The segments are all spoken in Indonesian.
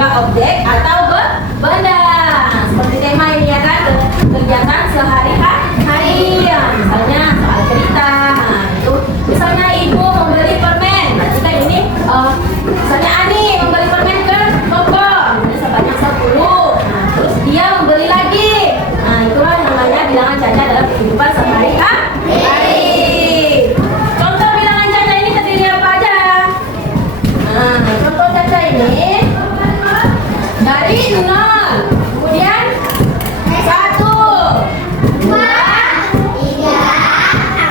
jumlah objek atau benda. Seperti tema ini ya kan, kegiatan sehari-hari. Misalnya soal cerita. Nah, itu misalnya ibu membeli permen. Berarti kan ini misalnya Ani membeli permen ke toko, misalnya sebanyak 10. Nah, terus dia membeli lagi. Nah, itulah namanya bilangan Caca dalam kehidupan sehari-hari. Contoh bilangan Caca ini terdiri apa aja? Nah, contoh Caca ini dari 0, kemudian 1, 2, 3,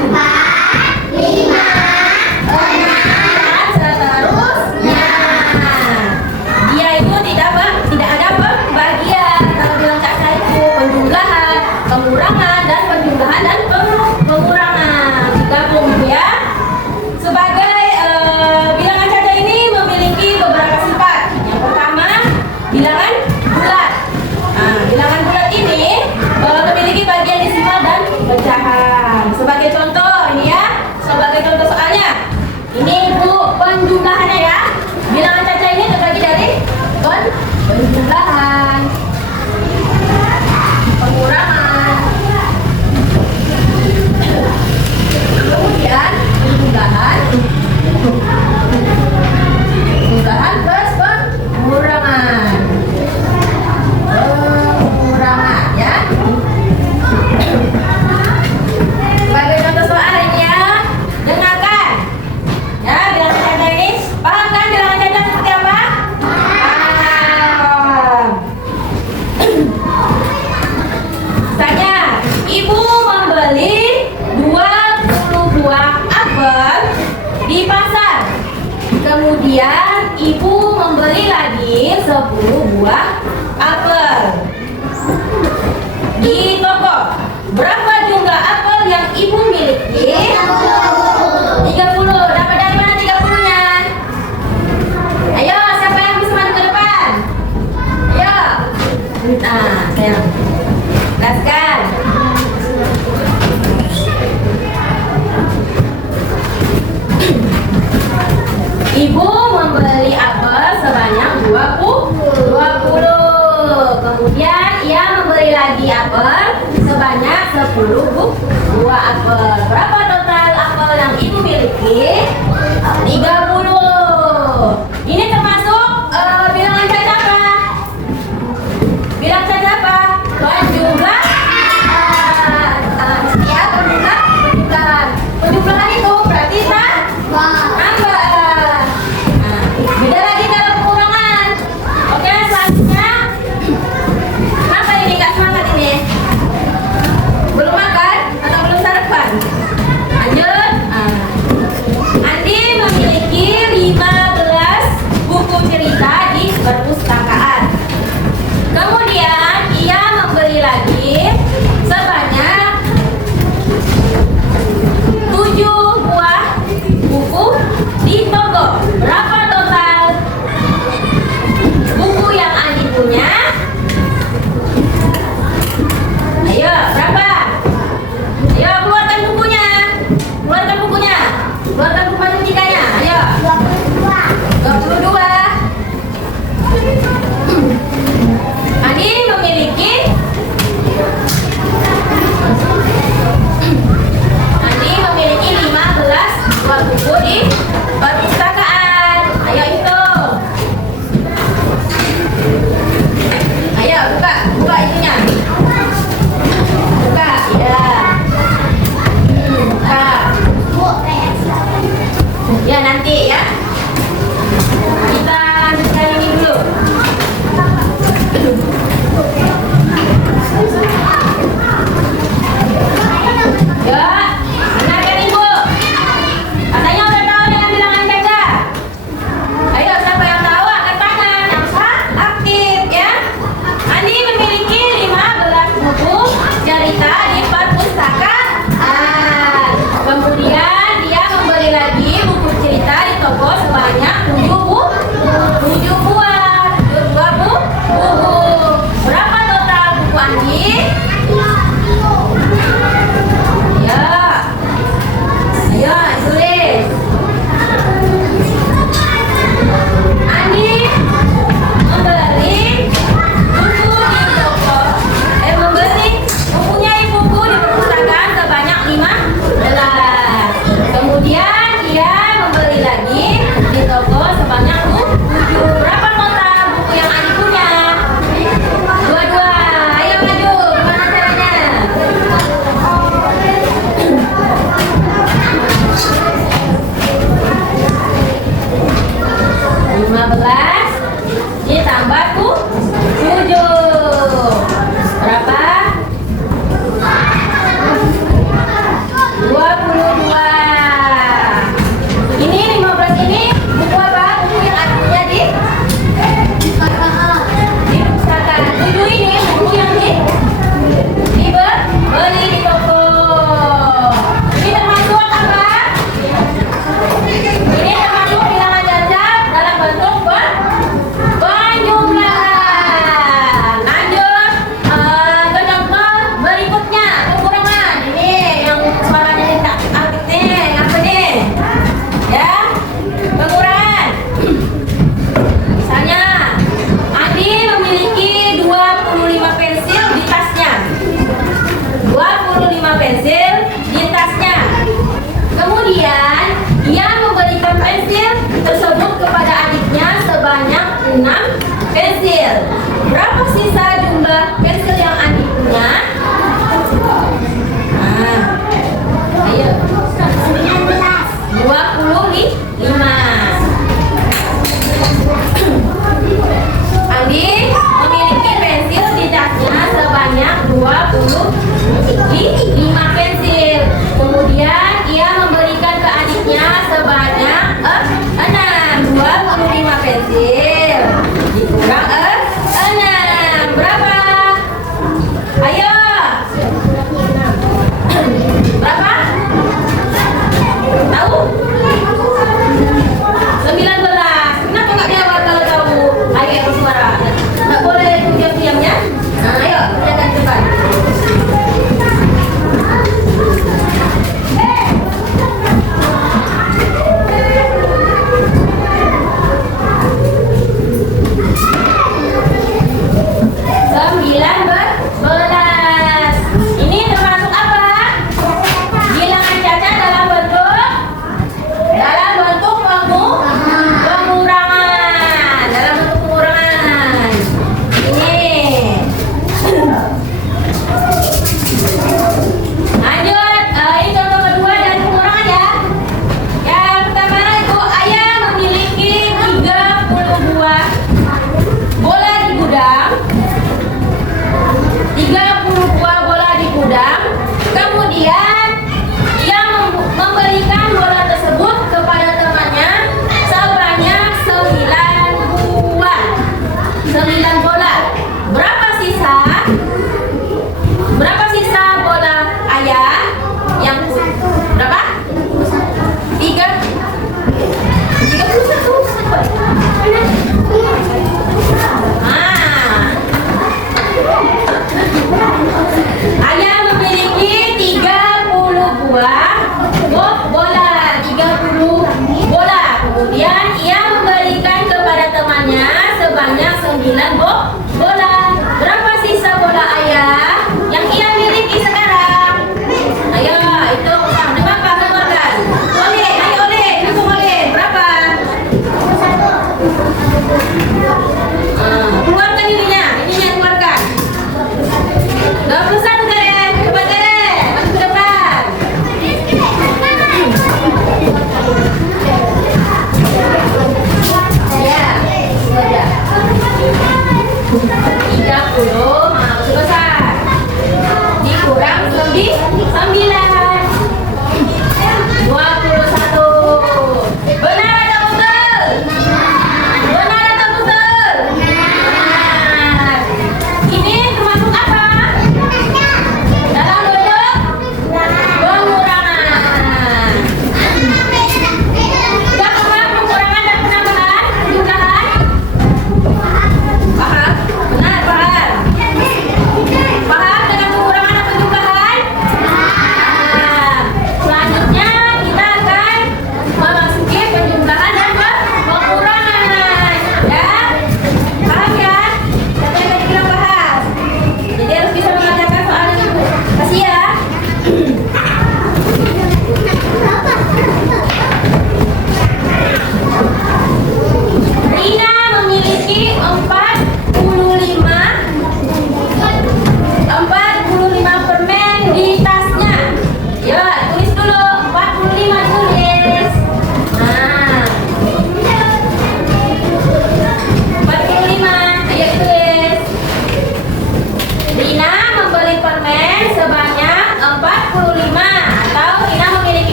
4, 5, 6, seterusnya. Dia itu tidak ada pembagian. Kalau bilang Caca itu penjumlahan, pengurangan, dan penjumlahan dan pengurangan. Digabung ya. Sebagai bilangan Caca ini memiliki beberapa sifat. Yang pertama, bilangan bulat. Nah, bilangan bulat ini memiliki bagian desimal dan pecahan. Sebagai contoh ini ya, sebagai contoh soalnya. Ini Bu penjumlahannya ya. Bilangan Caca ini terbagi dari penjumlahan, pengurangan, kemudian penjumlahan plus pengurangan. Pengurangan ya. Sebagai contoh soal ini ya, dengarkan. Ya, bilangan Caca ini paham kan bilangan Caca seperti apa? Paham. Misalnya, ibu membeli 20 buah apel di pasar. Kemudian ibu membeli lagi 10 buah apel di toko. Berapa jumlah apel yang ibu miliki? 30. Dapat dari mana 30-nya? Ayo, siapa yang bisa maju ke depan? Ayo. Nah, sayang. Jelaskan. Ibu membeli apel sebanyak 20. Kemudian ia membeli lagi apel sebanyak 10 buah apel. Berapa total apel yang ibu miliki? 30. Ini termasuk bilangan Caca apa? Bilang Caca apa? Penjumlahan. Ya, penjumlahan. Penjumlahan itu berarti tambah. Beda lagi kalau pengurangan. Oke, selanjutnya. Kenapa ini nggak semangat ini? Belum makan atau belum sarapan? Lanjut. Andi memiliki 15 buku Berapa? 22. Ini 15 ini buku apa? Buku yang artinya di perpustakaan. 7 ini buku yang dibeli di toko. Ini termasuk apa? Ini termasuk bilangan jajar dalam bentuk penjumlahan. Lanjut ke contoh berikutnya, pengurangan. Ini yang suaranya tidak aktif nih, apa nih? Ya, pengurangan. Misalnya, Andi memiliki 25 pensil di tasnya. 25 pensil di tasnya. Kemudian, ia memberikan pensil tersebut kepada adiknya sebanyak 6 pensil. Berapa sisa jumlah pensil yang Andi punya? Nah, ayo. 25. Andi memiliki pensil di tasnya sebanyak 25 pensil. Kemudian ia memberikan ke adiknya sebanyak 25 pensil. Dikurang 6. Berapa? Ayo. Berapa? Tahu? 19. Kenapa nggak jawab kalau tahu? Ayo bersuara. Nggak boleh diam-diamnya. Nah, ayo jangan cepat.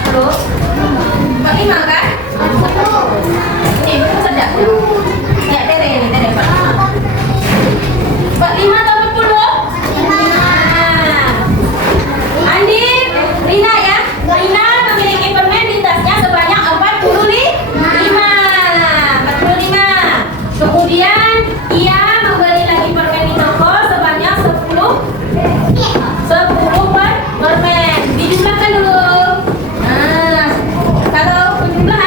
40. 45 kan? Ini sedap. Ya, Tere ini, Tere 45. 45 atau 40? Andi, Rina ya. Rina memiliki permen di tasnya sebanyak 45. 45. Kemudian ia membeli lagi permen di toko sebanyak 10 permen. Dijumlahkan dulu. Nah, kalau penjumlahan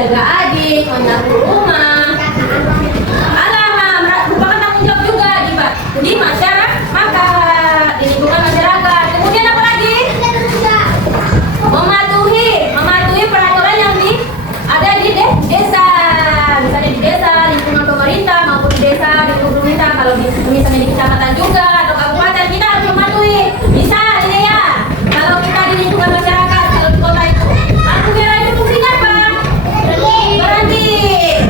menjaga adik, menyapu rumah. Merupakan tanggung jawab juga di masyarakat, di lingkungan masyarakat. Kemudian apa lagi? Mematuhi peraturan yang ada di desa. Misalnya di desa, lingkungan pemerintah maupun di desa, lingkungan pemerintah. Kalau misalnya di kecamatan juga atau kabupaten, kita harus mematuhi. Bisa ini ya. Kalau kita di lingkungan masyarakat, kalau di kota itu, lampu merah itu fungsinya apa? Berhenti.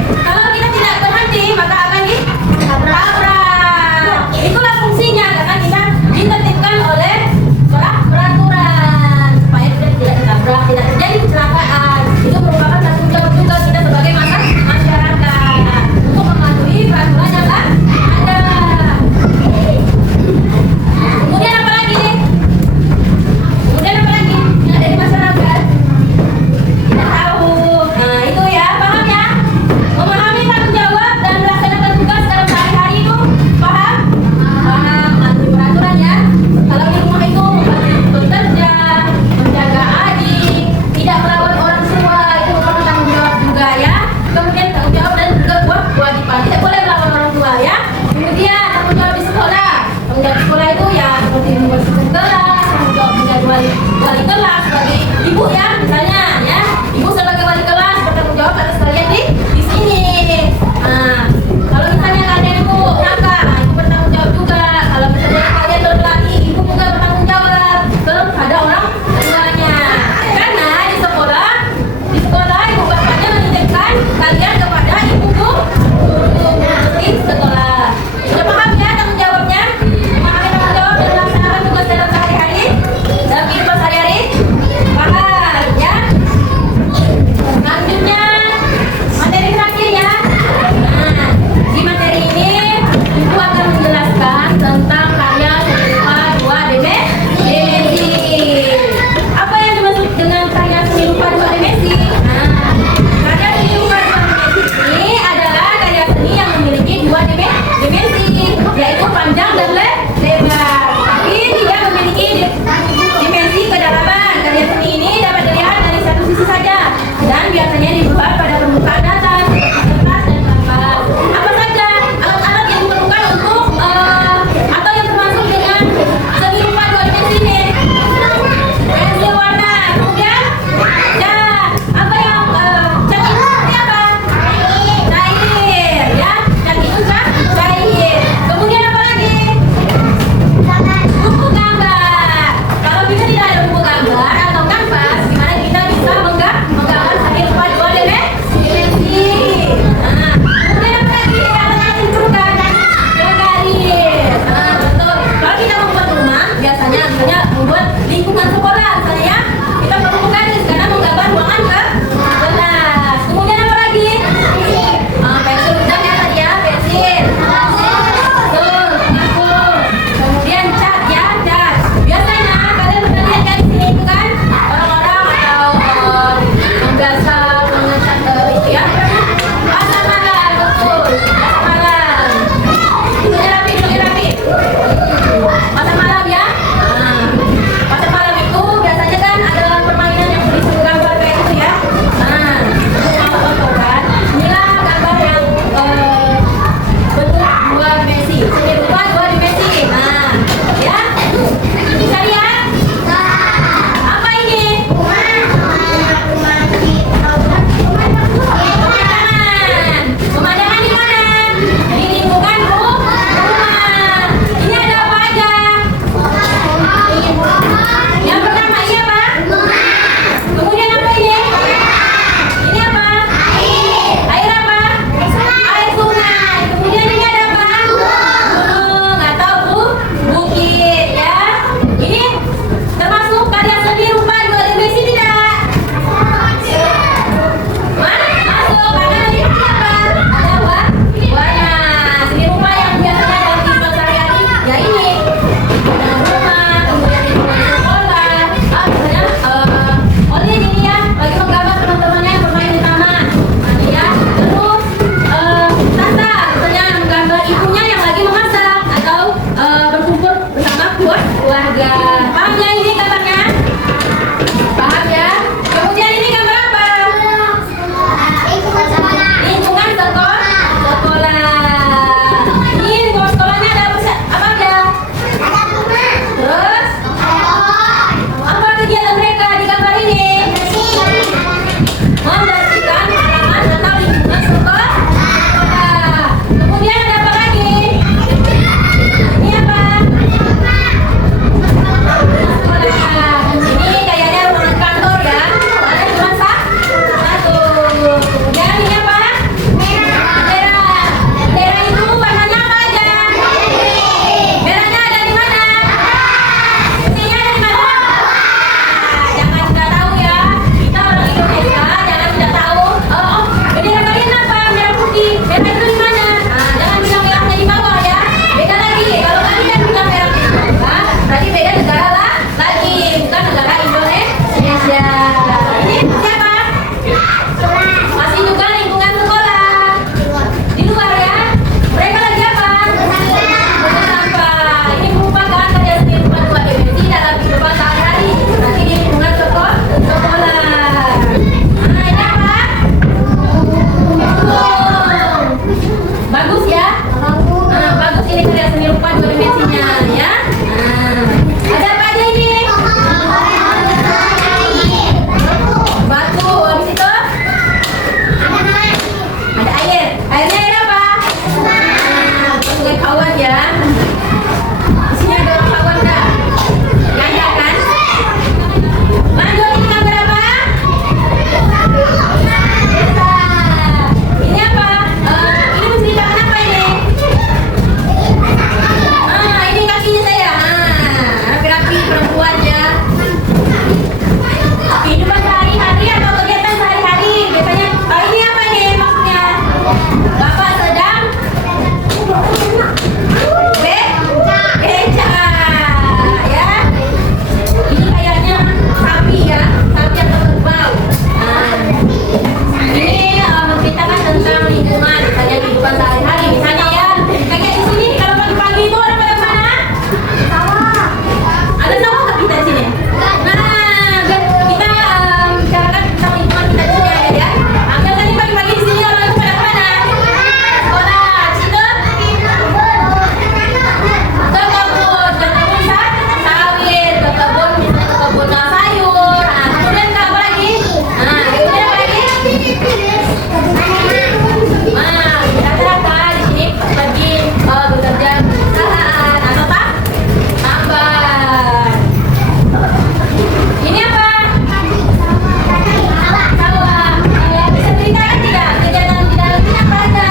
Nah, rata-rata di sini pergi bekerja perusahaan atau tambang. Ini apa? Sawah. Bisa ceritakan tidak kegiatan di dalam ini apa aja?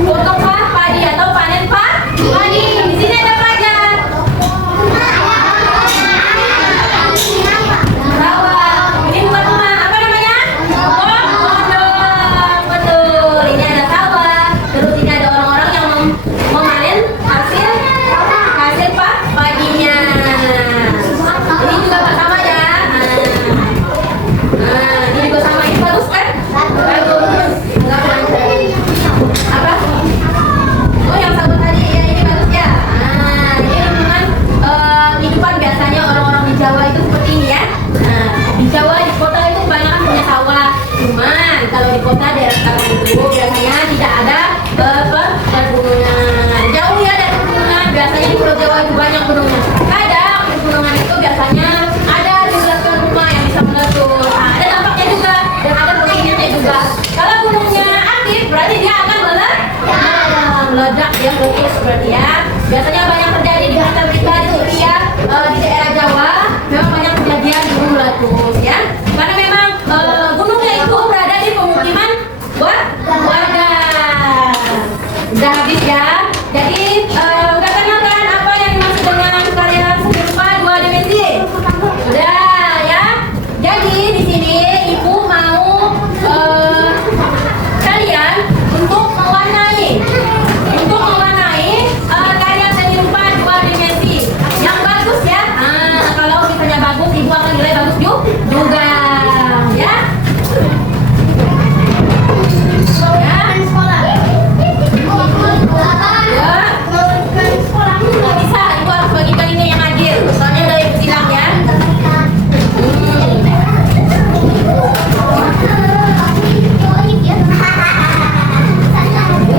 Potong padi atau panen padi. Di sini ada apa aja? Sawah. Ini bukan rumah. Apa namanya? Bodong. Betul. Ini ada sawah. Terus ini ada orang-orang yang memanen hasil padinya. Ini juga sama ya. Nah, ini juga sama. Ini bagus kan? Bagus. Enggak panjang. Apa? Oh, yang satu tadi ya, ini bagus ya. Nah, ini lingkungan kehidupan biasanya orang-orang di Jawa itu seperti ini ya. Nah, di Jawa di kota itu kebanyakan punya sawah. Cuman kalau di kota daerah sekarang itu biasanya tidak ada pergunungan. Jauh ya dari pergunungan. Biasanya di Pulau Jawa itu banyak gunungnya. Ada pergunungan itu biasanya ada jumlah rumah yang bisa meletus. Nah, ada dampaknya juga dan ada proteinnya juga. Kalau gunungnya aktif berarti dia akan meledak, dia meletus berarti ya. Biasanya banyak terjadi di Amerika, di Turki ya, di daerah Jawa memang banyak kejadian gunung meletus ya. Karena memang gunungnya itu berada di pemukiman warga. Udah habis ya. Jadi udah kenal kan apa yang dimaksud dengan karya seni rupa dua dimensi? Udah ya. Jadi di sini ibu mau kalian untuk mewarnai karya seni rupa dua dimensi yang bagus ya. Kalau misalnya bagus, ibu akan nilai bagus juga ya. Nggak bisa, ibu harus bagikan ini yang adil. Soalnya udah ibu bilang ya.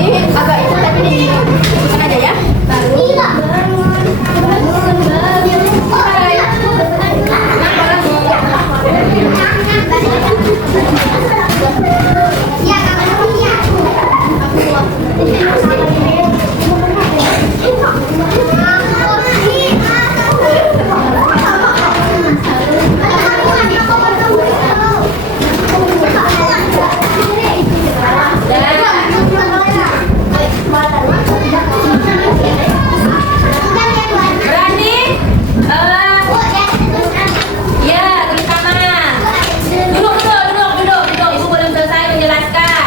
Ini agak itu tapi bukan aja ya. Berani? Ya, tulis tangan. Duduk. Ibu belum selesai menjelaskan.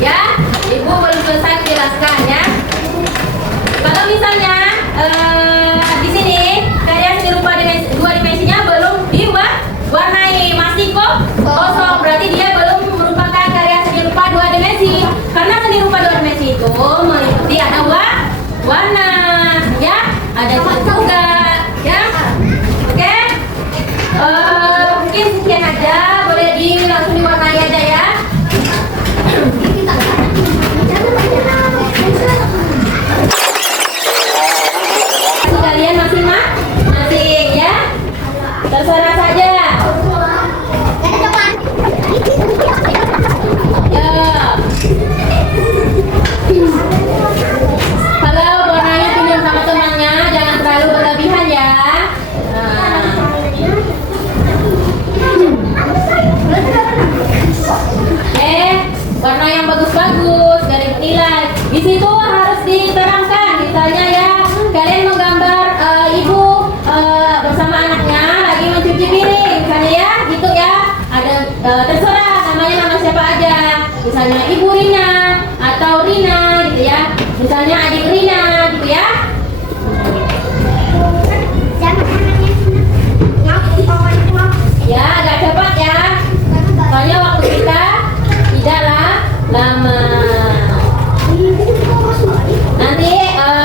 Ya, ibu belum selesai menjelaskan ya. Kalau misalnya di sini karya seni rupa dua dimensinya belum diwarnai, masih kosong, berarti dia belum merupakan karya seni rupa dua dimensi. Karena seni rupa dua dimensi itu meliputi ada warna, ya, ada cat juga, ya. Oke, mungkin sekian aja, boleh langsung diwarnai aja ya. Kalian masing-masing ya, terserah saja. Ya. Kalau warnanya pinjam sama temannya, jangan terlalu berlebihan ya. Warna yang bagus-bagus dari nilai. Di situ harus diterangkan, misalnya ya, kalian menggambar ibu bersama anaknya lagi mencuci piring, misalnya ya, gitu ya. Ada terserah namanya nama siapa aja. Misalnya Ibu Rina atau Rina gitu ya. Misalnya adik Rina gitu ya. Ya, agak cepat ya. Soalnya waktu kita tidaklah lama. Nanti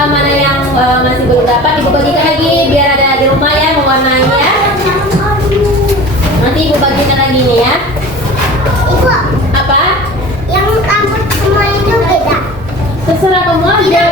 mana yang masih belum dapat ibu bagikan lagi biar ada di rumah ya mewarnainya ya. Nanti ibu bagikan lagi nih ya. Ibu, Apa? yang rambut semua itu beda. Terserah kamu aja.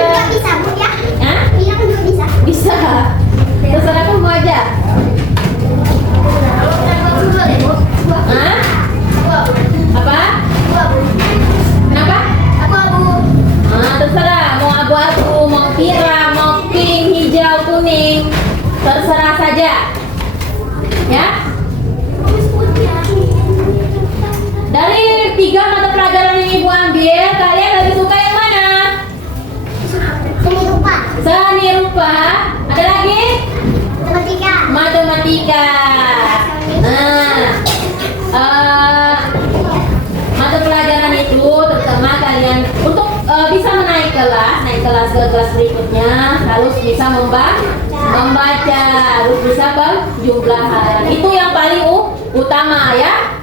naik kelas ke kelas berikutnya harus bisa membaca, harus bisa berjumlahan. Itu yang paling utama ya.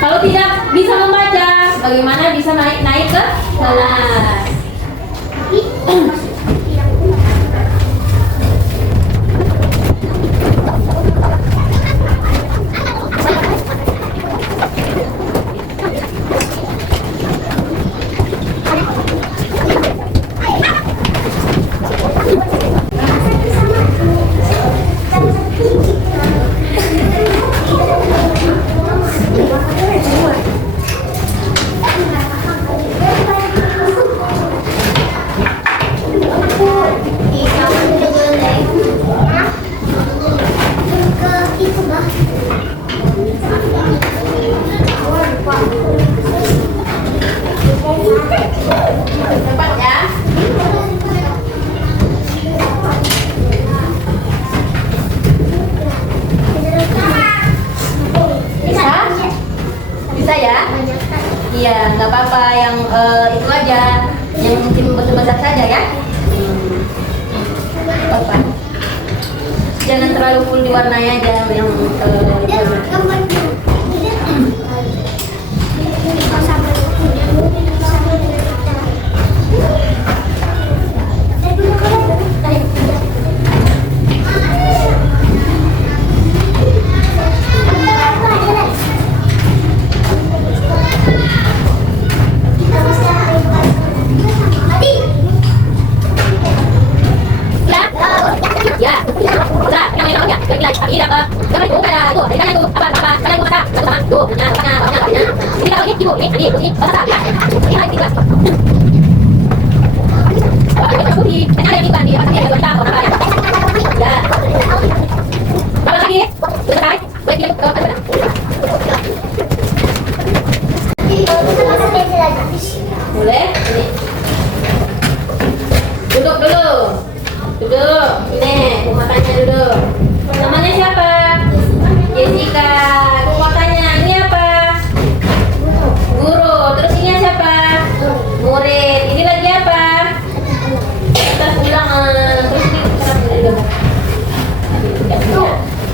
Kalau tidak bisa membaca, bagaimana bisa naik ke kelas? Cepat ya. Bisa? Bisa ya? Iya, nggak apa-apa. Yang itu aja, yang mungkin besar saja ya. Apa? Jangan terlalu full diwarnai aja yang boleh? Ini. Duduk dulu. Duduk. Ini, matanya duduk. Namanya siapa? Jessica. Matanya ini apa? Guru. Terus ini siapa? Murid. Ini lagi apa? Kita pulang. Terus ini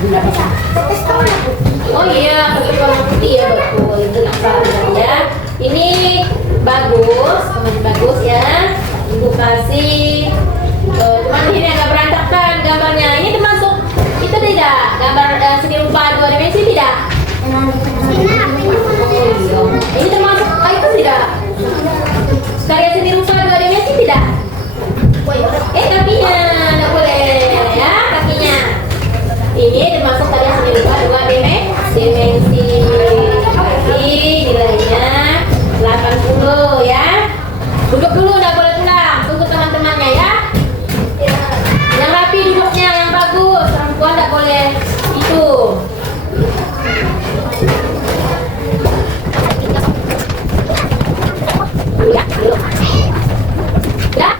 kenapa? Oh iya, warna putih ya, betul. Itu ya. Ini bagus, bagus ya. Ibu kasih. Cuman ini agak berantakan gambarnya. Ini termasuk itu tidak? Gambar seni rupa 2 dimensi tidak? Ini termasuk itu tidak? Karya seni rupa 2 dimensi tidak? Kakinya nggak boleh ya, kakinya. Ini termasuk karya seni rupa 2 dimensi. Nilainya 80 ya. Duduk dulu, nggak boleh pulang. Tunggu teman-temannya ya. Yang rapi duduknya, yang bagus. Perempuan nggak boleh itu. Ya, ya.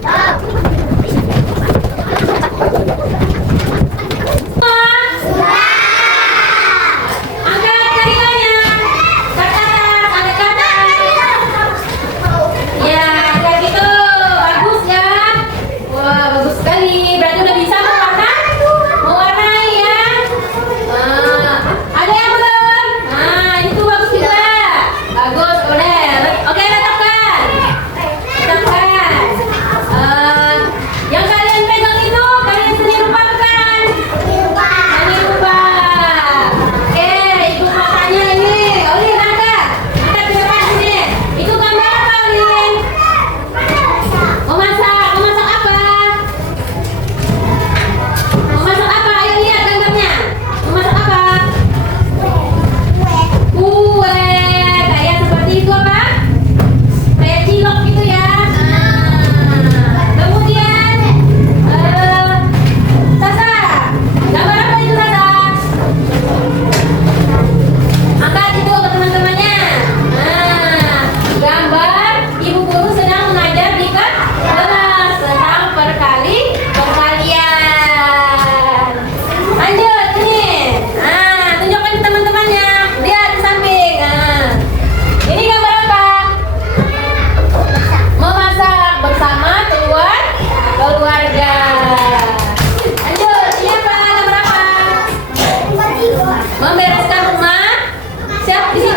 ya. Di sini